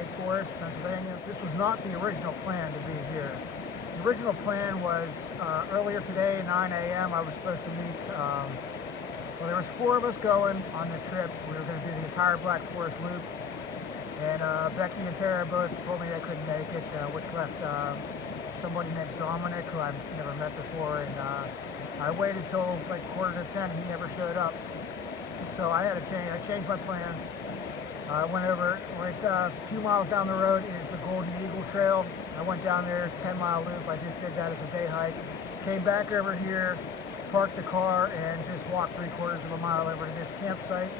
State Forest, Pennsylvania. This was not the original plan to be here. The original plan was earlier today, 9 a.m. I was supposed to meet, well, there was 4 of us going on the trip. We were going to do the entire Black Forest loop. And Becky and Tara both told me they couldn't make it, which left somebody named Dominic, who I've never met before. And I waited till like 9:45. He never showed up. So I had to change. I changed my plans. I went over, right a few miles down the road is the Golden Eagle Trail. I went down there, 10-mile loop. I just did that as a day hike. Came back over here, parked the car, and just walked 3/4 of a mile over to this campsite,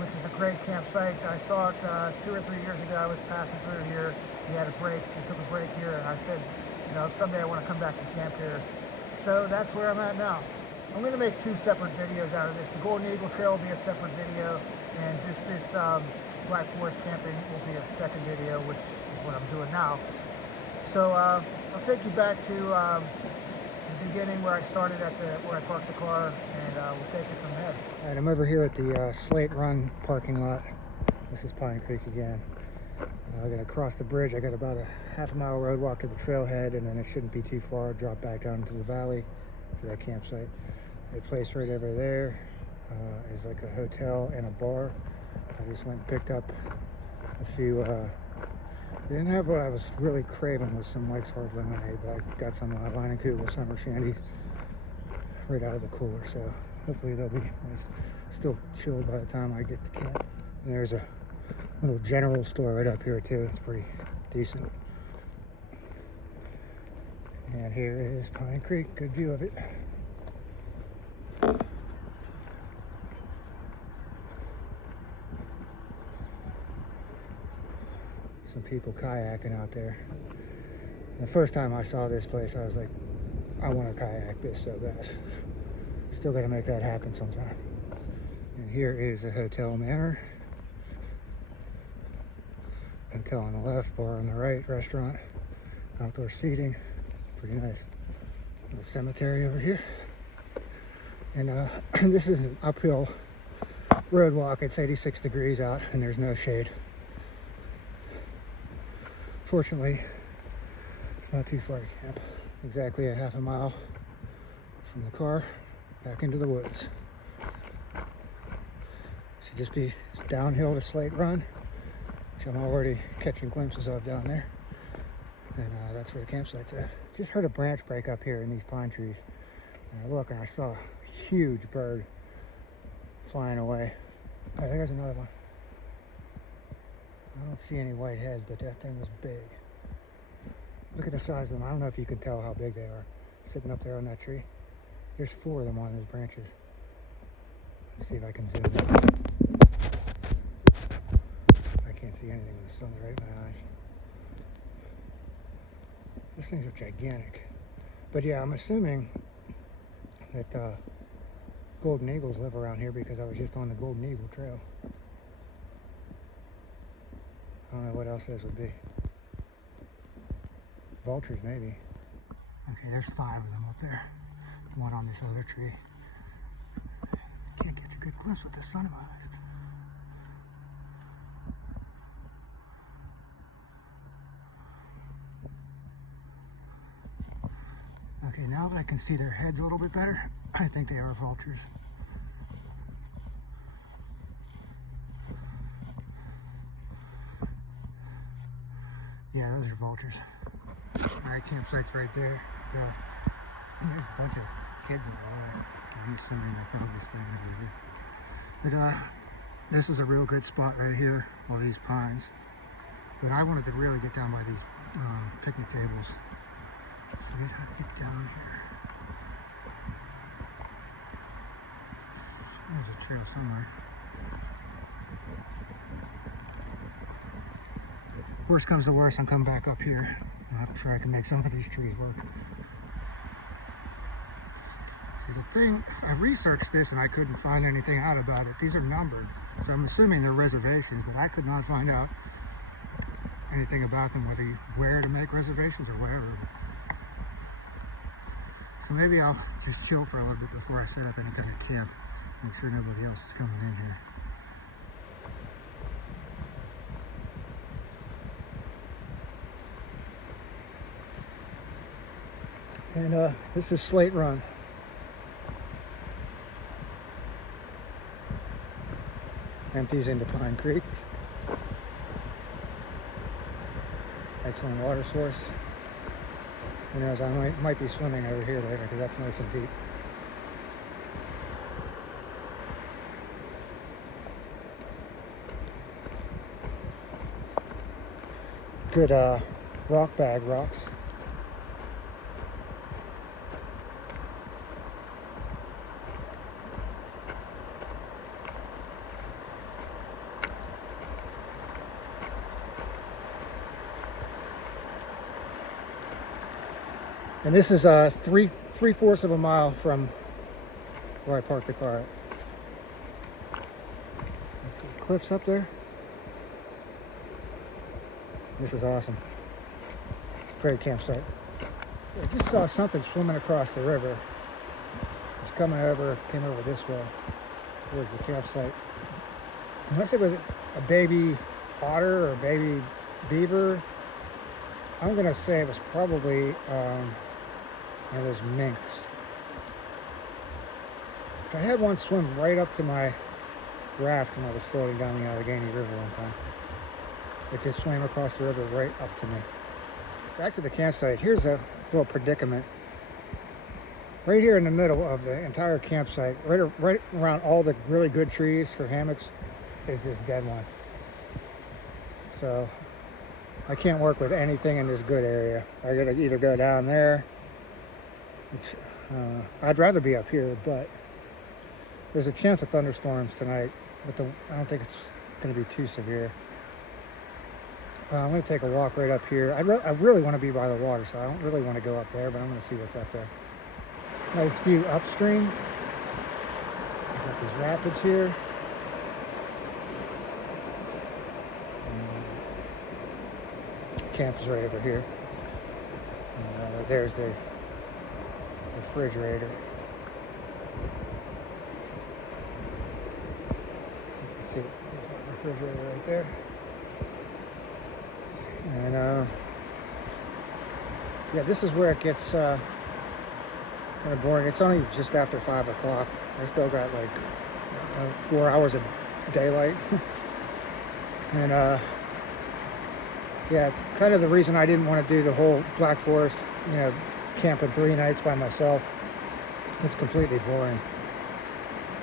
which is a great campsite. I saw it 2 or 3 years ago. I was passing through here. We had a break. We took a break here, and I said, you know, someday I want to come back to camp here. So that's where I'm at now. I'm going to make 2 separate videos out of this. The Golden Eagle Trail will be a separate video, and just this Black Forest camping will be a second video, which is what I'm doing now. So I'll take you back to the beginning where I started at where I parked the car, and we'll take it from there. All right, I'm over here at the Slate Run parking lot. This is Pine Creek again. I'm going to cross the bridge. I got about a half-mile road walk to the trailhead, and then it shouldn't be too far. Drop back down into the valley to that campsite. The place right over there is like a hotel and a bar. I just went and picked up a few. Didn't have what I was really craving was some Mike's Hard Lemonade, but I got some Line and Kugel Summer Shandy right out of the cooler. So hopefully they'll be nice, still chilled by the time I get to camp. And there's a little general store right up here too. It's pretty decent. And here is Pine Creek. Good view of it. Some people kayaking out there. The first time I saw this place, I was like, I want to kayak this so bad. Still got to make that happen sometime. And here is a hotel Manor. Hotel on the left, bar on the right, restaurant, outdoor seating. Pretty nice. Little cemetery over here. And this is an uphill road walk. It's 86 degrees out and there's no shade. Fortunately, it's not too far to camp. Exactly a half a mile from the car back into the woods. Should just be downhill to Slate Run, which I'm already catching glimpses of down there. And that's where the campsite's at. Just heard a branch break up here in these pine trees. And I look and I saw a huge bird flying away. Oh, there's another one. I don't see any white heads, but that thing was big. Look at the size of them. I don't know if you can tell how big they are sitting up there on that tree. There's 4 of them on those branches. Let's see if I can zoom in. I can't see anything with the sun right in my eyes. These things are gigantic. But yeah, I'm assuming that golden eagles live around here because I was just on the Golden Eagle Trail. I don't know what else this would be. Vultures, maybe. Okay, there's 5 of them up there. One on this other tree. Can't get a good glimpse with the sun in my eyes. Okay, now that I can see their heads a little bit better, I think they are vultures. Yeah, those are vultures. Alright, campsite's right there. There's a bunch of kids in there. You see them, I think you just stand over here. But this is a real good spot right here, all these pines. But I wanted to really get down by these picnic tables. Forget how to get down here. There's a trail somewhere. Worst comes to worst, I'm coming back up here. I'm sure I can make some of these trees work. See, the thing, I researched this and I couldn't find anything out about it. These are numbered, so I'm assuming they're reservations, but I could not find out anything about them, where to make reservations or whatever. So maybe I'll just chill for a little bit before I set up any kind of camp. Make sure nobody else is coming in here. And this is Slate Run. Empties into Pine Creek. Excellent water source. Who knows, I might be swimming over here later because that's nice and deep. Good rock bag rocks. And this is three-fourths of a mile from where I parked the car at. See the cliffs up there. This is awesome. Great campsite. I just saw something swimming across the river. It's came over this way towards the campsite. Unless it was a baby otter or a baby beaver, I'm gonna say it was probably one of those minks. So I had one swim right up to my raft when I was floating down the Allegheny River one time. It just swam across the river right up to me. Back to the campsite. Here's a little predicament. Right here in the middle of the entire campsite, right around all the really good trees for hammocks, is this dead one. So I can't work with anything in this good area. I gotta either go down there, which I'd rather be up here, but there's a chance of thunderstorms tonight. But I don't think it's gonna be too severe. I'm going to take a walk right up here. I really want to be by the water, so I don't really want to go up there, but I'm going to see what's up there. Nice view upstream. Got these rapids here. Camp is right over here. There's the refrigerator. You can see the refrigerator right there. And yeah, this is where it gets kind of boring. It's only just after 5 o'clock. I still got like 4 hours of daylight. And yeah, kind of the reason I didn't want to do the whole Black Forest, camping 3 nights by myself. It's completely boring.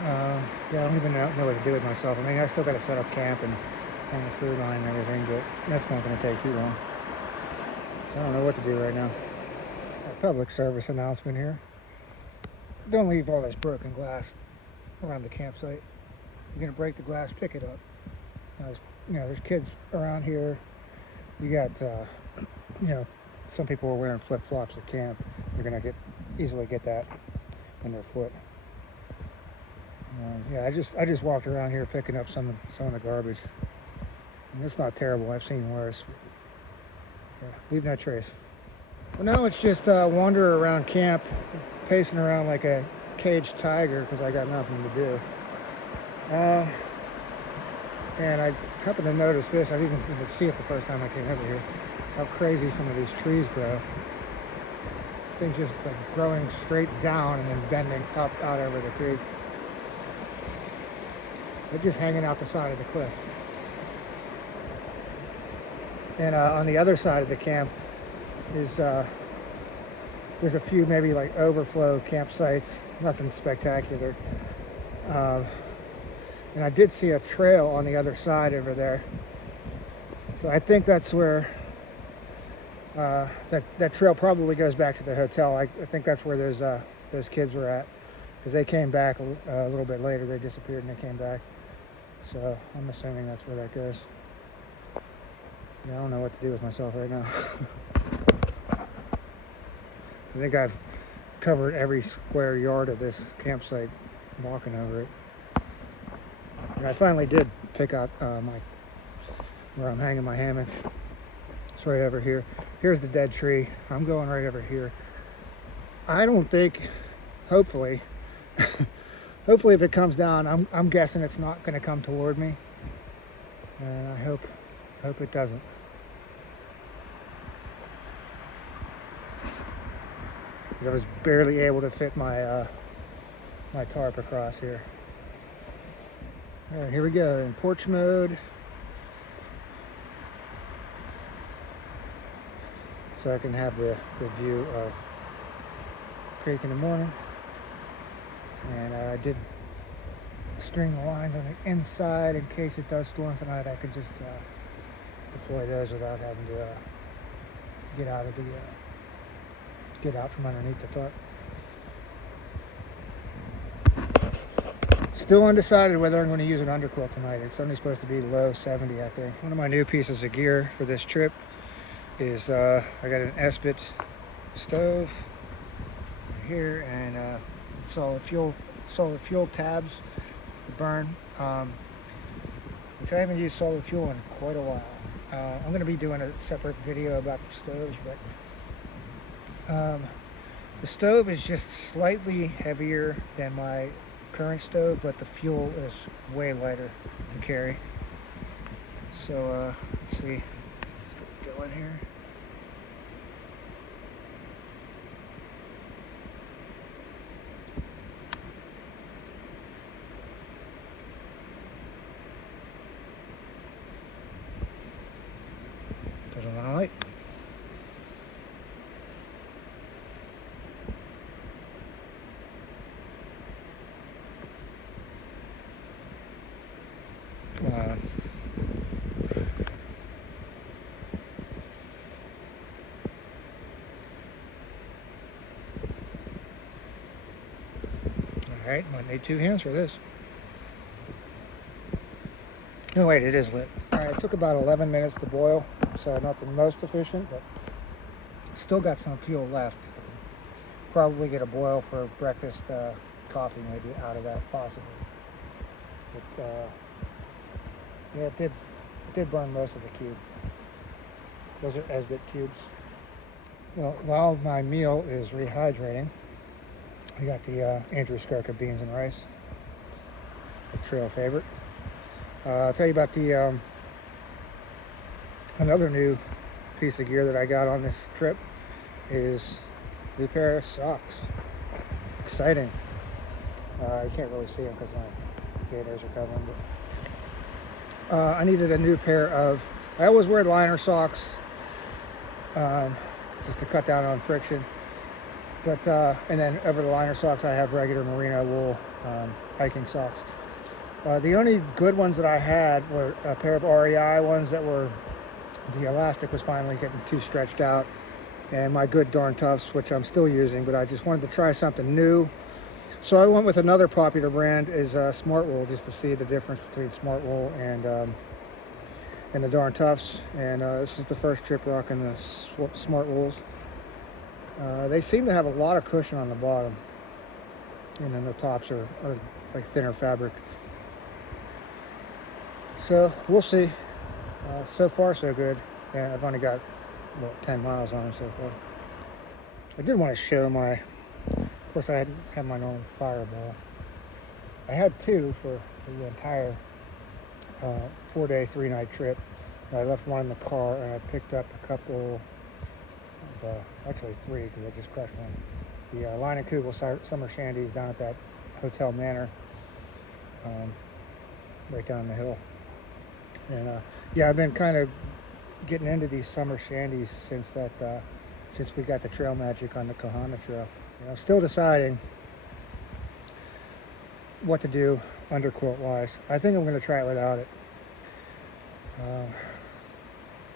Yeah, I don't even know what to do with myself. I mean, I still got to set up camp and on the food line and everything, but that's not going to take too long. I don't know what to do right now. A public service announcement here. Don't leave all this broken glass around the campsite. You're going to break the glass, pick it up. There's kids around here. You got, some people are wearing flip-flops at camp. You're going to easily get that in their foot. Yeah, I just walked around here picking up some of the garbage. And it's not terrible. I've seen worse. Yeah, leave no trace. Well, now it's just wander around camp, pacing around like a caged tiger because I got nothing to do. And I happened to notice this. I didn't even see it the first time I came over here. It's how crazy some of these trees grow. Things just like growing straight down and then bending up out over the creek. They're just hanging out the side of the cliff. And on the other side of the camp is there's a few maybe like overflow campsites, nothing spectacular. And I did see a trail on the other side over there. So I think that's where that trail probably goes back to the hotel. I think that's where those kids were at, because they came back a little bit later. They disappeared and they came back. So I'm assuming that's where that goes. Yeah, I don't know what to do with myself right now. I think I've covered every square yard of this campsite walking over it. And I finally did pick out where I'm hanging my hammock. It's right over here. Here's the dead tree. I'm going right over here. I don't think, hopefully, hopefully if it comes down, I'm guessing it's not going to come toward me. And I hope it doesn't. because I was barely able to fit my my tarp across here. All right, here we go in porch mode. So I can have the view of the creek in the morning. And I did string the lines on the inside in case it does storm tonight. I could just deploy those without having to get out from underneath the tarp. Still undecided whether I'm going to use an underquilt tonight. It's only supposed to be low 70, I think. One of my new pieces of gear for this trip is I got an Esbit stove here and solid fuel tabs to burn, which I haven't used solid fuel in quite a while. I'm going to be doing a separate video about the stoves, but the stove is just slightly heavier than my current stove, but the fuel is way lighter to carry. So let's see, let's get going here. Doesn't want to light. Alright, might need two hands for this. No, wait, it is lit. Alright, it took about 11 minutes to boil, so not the most efficient, but still got some fuel left. I can probably get a boil for breakfast, coffee maybe out of that, possibly. But yeah, it did burn most of the cube. Those are Esbit cubes. Well, while my meal is rehydrating, I got the Andrew Skarka beans and rice, a trail favorite. I'll tell you about the another new piece of gear that I got on this trip is a new pair of socks. Exciting. You can't really see them because my gaiters are covering, but I needed a new pair of, I always wear liner socks just to cut down on friction. But and then over the liner socks, I have regular merino wool hiking socks. The only good ones that I had were a pair of REI ones that were, the elastic was finally getting too stretched out, and my good Darn Toughs, which I'm still using, but I just wanted to try something new. So I went with another popular brand, is Smart Wool, just to see the difference between Smart Wool and the Darn Toughs. And this is the first trip rocking the Smart Wools. They seem to have a lot of cushion on the bottom, and then the tops are like thinner fabric. So we'll see. So far so good. Yeah, I've only got about 10 miles on them so far. I did want to show my, of course I hadn't had my normal Fireball. I had two for the entire 4-day, 3-night trip. I left one in the car and I picked up a couple of, actually three because I just crushed one. The Line and Kugel Summer Shandies down at that hotel Manor, right down the hill. And yeah, I've been kind of getting into these summer shandies since we got the Trail Magic on the Kahana Trail. And I'm still deciding what to do underquilt wise. I think I'm going to try it without it.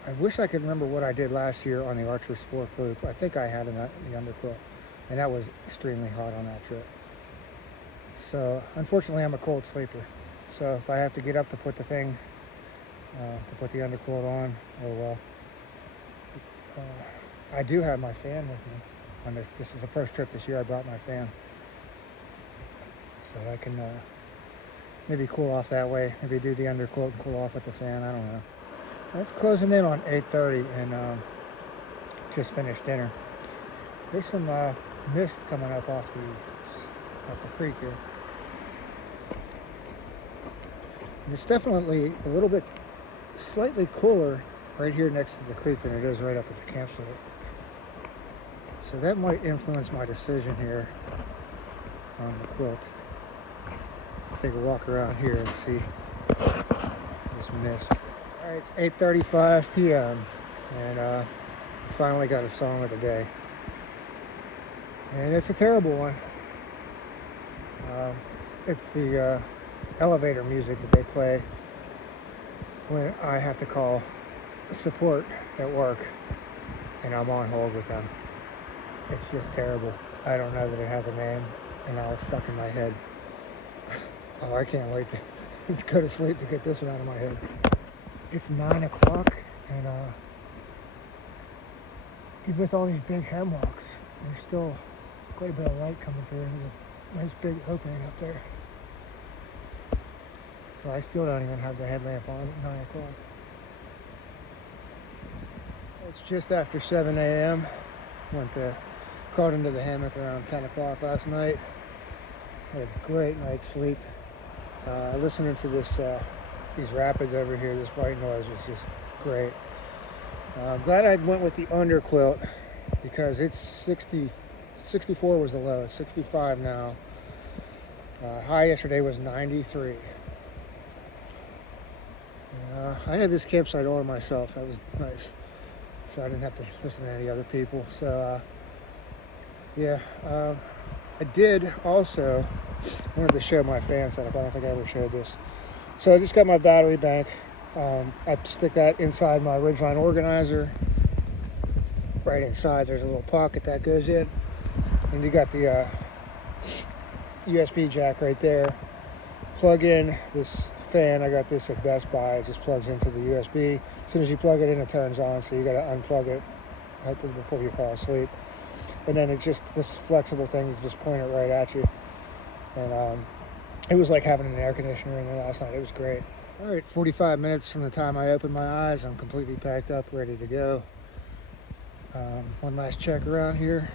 I wish I could remember what I did last year on the Archer's Fork Loop. I think I had the underquilt, and that was extremely hot on that trip. So unfortunately I'm a cold sleeper. So if I have to get up to put the thing, to put the underquilt on, oh well. I do have my fan with me on this. This is the first trip this year I brought my fan. So I can maybe cool off that way. Maybe do the underquilt and cool off with the fan, I don't know. It's closing in on 8:30 and just finished dinner. There's some mist coming up off the creek here. And it's definitely a little bit slightly cooler right here next to the creek than it is right up at the campsite. So that might influence my decision here on the quilt. Let's take a walk around here and see this mist. All right, it's 8:35 p.m. and we finally got a song of the day. And it's a terrible one. It's the elevator music that they play when I have to call support at work and I'm on hold with them. It's just terrible. I don't know that it has a name, and now it's stuck in my head. Oh, I can't wait to go to sleep to get this one out of my head. It's 9 o'clock, and with all these big hemlocks, there's still quite a bit of light coming through. There's a nice big opening up there. So I still don't even have the headlamp on at 9 o'clock. It's just after 7 a.m. Crawled into the hammock around 10 o'clock last night. Had a great night's sleep. Listening to these rapids over here, this white noise was just great. I'm glad I went with the under quilt because it's 64 was the low, it's 65 now. High yesterday was 93. I had this campsite all to myself. That was nice. So I didn't have to listen to any other people. So yeah, I did also wanted to show my fan setup. I don't think I ever showed this. So I just got my battery bank. I stick that inside my Ridgeline organizer. Right inside there's a little pocket that goes in. And you got the USB jack right there. Plug in this fan. I got this at Best Buy. It just plugs into the USB. As soon as you plug it in, it turns on. So you got to unplug it hopefully before you fall asleep. And then it's just this flexible thing. You just point it right at you. And it was like having an air conditioner in there last night. It was great. All right, 45 minutes from the time I opened my eyes, I'm completely packed up, ready to go. One last check around here.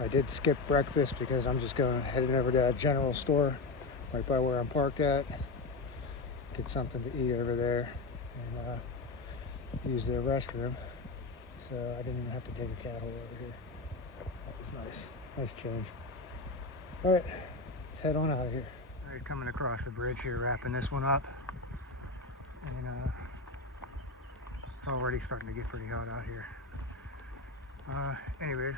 I did skip breakfast because I'm just heading over to a general store right by where I'm parked at. Get something to eat over there and use their restroom. So I didn't even have to dig a cat hole over here. That was nice. Nice change. All right, let's head on out of here. All right, coming across the bridge here, wrapping this one up. And it's already starting to get pretty hot out here. Anyways,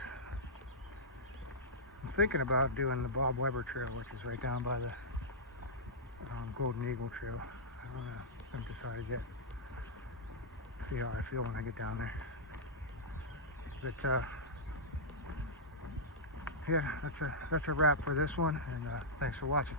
I'm thinking about doing the Bob Weber Trail, which is right down by the Golden Eagle Trail. I don't know. I haven't decided yet. See how I feel when I get down there. But yeah, that's a wrap for this one, and thanks for watching.